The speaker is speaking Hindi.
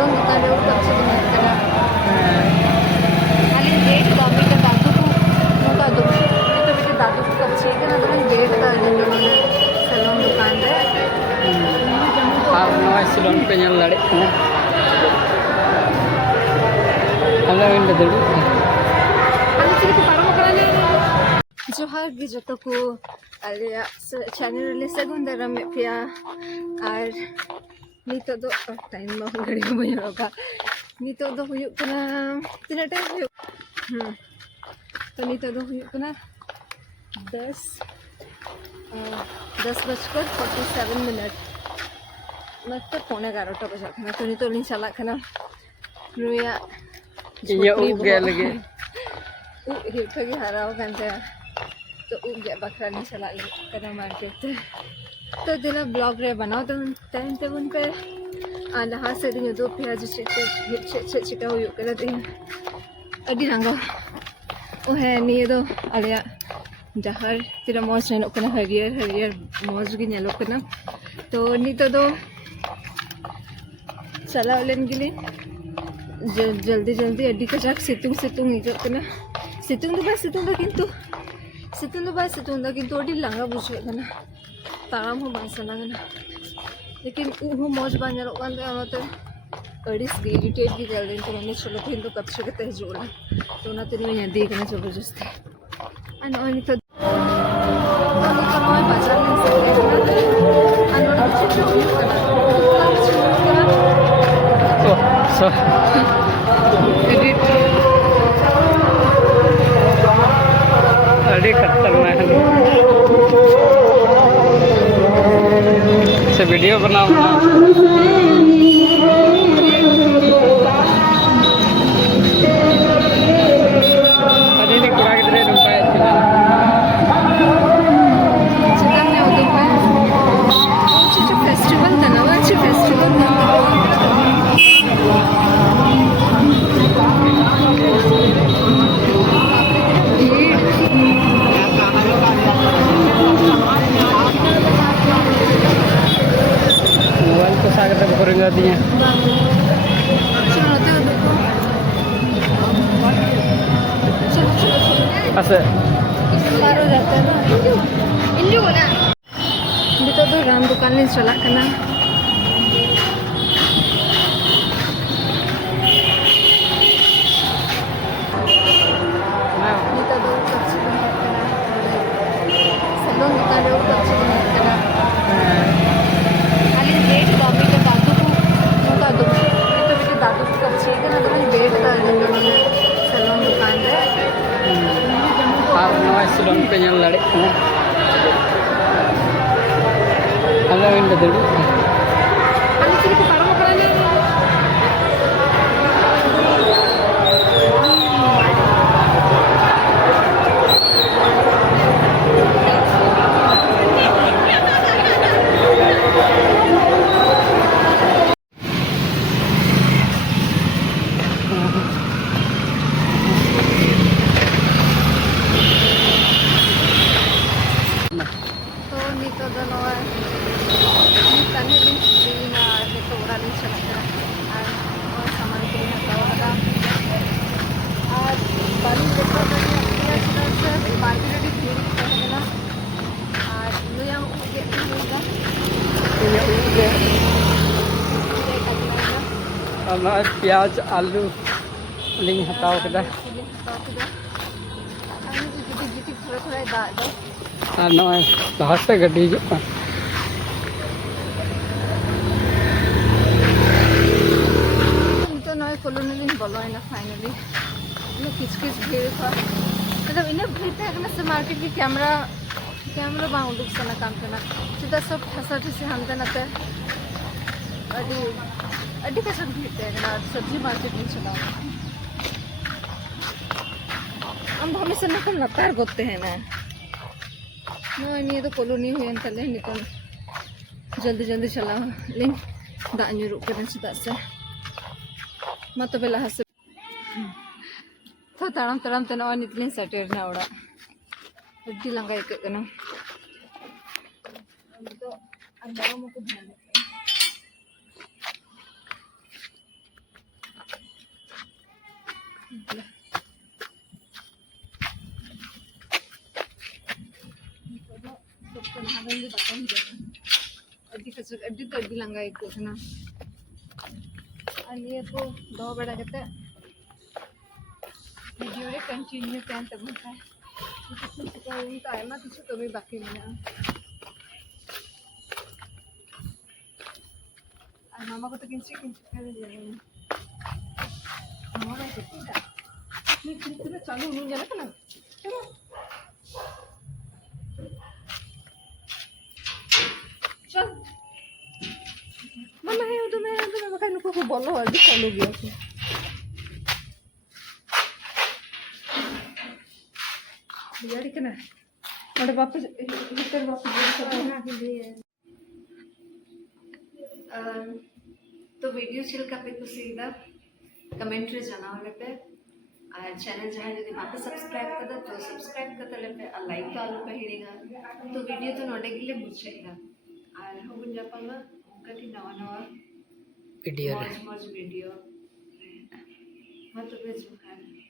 सैलून दुकान रे ऊपर से बनाया करा खाली गेट कॉपी के दादू को नोका दो तो बेटे दादू को कब चाहिए ना तो गेट का सैलून दुकान रे आप नवा सैलून पे ñal lade ala inde dulu जोहार गे जतो को आलिया चैनल रे सेगुन दरम पिया और नितो दो टाइम मा घड़ी को बयोगा नितो दो हुयुक कना तिना टाइम हुयुक तो नितो दो हुयुक कना 10:47 मतलब 11:15 बजे खाना तो नितो लिन चला खाना रुया ये उग गया लगे हिपगी हराओ कंते तो उग गया बकरा नहीं चला ले कना मार्केट तो दिला ब्लॉग रे बनाओ तो टाइम ते उन पे आला से दिन दो प्याज चिका हुयुक कना दिन अडी रंगो ओ है नी दो आलिया जहार तेरा मौज ने कना हरियर मौज गी नेलो कना तो नी तो दो चला लेन गिली जल्दी अड्डी कजाक सितुंग इकना सितुंग दो किंतु अड्डी लांगा बुझे कना ताराम हो बांसना कना लेकिन वो मौज बांजलो कांदे ओनते अड़िस गे इरिटेट गी जल्दी तो मैंने चलो तीन तो कब से कहते जोड़ा तो ना तेरी मैं दी कना जबरदस्ती अन ओनी तो बाजार में से अनोड़ा so edit अड़ी खतरनाक है से वीडियो बनाओ अड़ी ने कुड़ा के दे रुपए फेस्टिवल तनावा अच्छी फेस्टिवल मोबाइल को सागर तक भरेंगे दिए ऐसे बारो जाता है ना इंजू ना बितो तो राम दुकान में चला करना बितो दो कच्ची बनाया करना सैलून दुकान रे ऊपर से बनाया करना खाली गेट कॉपी के दादू को नोका दो तो बेटे दादू को कब चाहिए ना तो गेट का सैलून दुकान रे आप नवा सैलून पे ñal lade ala inde dulu तो नितो दोनो नितने दीना नितो उड़ा नहीं चला करा और सामान के लिए हटाओ लगा और बाली देखो तो पूरा चला से मार्केट रे भीड़ है ना और लो yang uge होगा ये उग गया और प्याज आलू लिंग हटाओ कदा थोड़ा दाल दो नवा लास्ट से गड्डी जो तो नए कॉलोनी दिन बोलो है ना फाइनली इन्हें किच भीड़ था मतलब इन्हें भीड़ था कि से मार्केट की कैमरा बांग उड़ुक सना काम करना सीधा सब ठसा ठसी हमते नते अड्डी का सब भीड़ था ना सब्जी मार्केट में चला हम हमेशा नकल नतार करते हैं ना ये तो कॉलोनी हुई अंतले निकल जल्दी चला लिंग दाग nyuruk kena cedak se mata bela hasil तो ताड़म तो नवा निकले सेटेर ना ओड़ा अड्डी लंगा एक कना तो अंदर में को ᱫᱚ ᱫᱟᱠᱟᱧ ᱡᱚᱢᱟ ᱟᱹᱰᱤ ᱠᱷᱟᱪᱚ ᱟᱹᱰᱤ ᱫᱚ ᱟᱹᱰᱤ ᱞᱟᱸᱜᱟ ᱟᱹᱭᱠᱟᱹᱜ ᱠᱟᱱᱟ ᱟᱨ ᱱᱤᱭᱟᱹ ᱠᱚ ᱫᱚᱦᱚ ᱵᱟᱲᱟ ᱠᱟᱛᱮ वीडियो रे कंटिन्यू तहन तब होता है किसी चिकन तो आयमा किसी कमी बाकी नहीं है और मामा को तो किंची कर दिया मामा का कितना नहीं कितना चालू नहीं जाना था ना चलो चल मामा है तो मैं मकान को बोलो अभी चालू गया था यार कितना और वापस इधर वापस करना के लिए तो वीडियो चिल का पे कुछ सीधा कमेंट रे जाना वाले पे और चैनल जहाँ यदि वापस सब्सक्राइब कर दो तो सब्सक्राइब करते लेते और लाइक तो आलू पे हिड़ेगा तो वीडियो तो नोटे के लिए मुझेगा और हम जापान में उनका की नवा नवा वीडियो मौज वीडियो मतलब बेच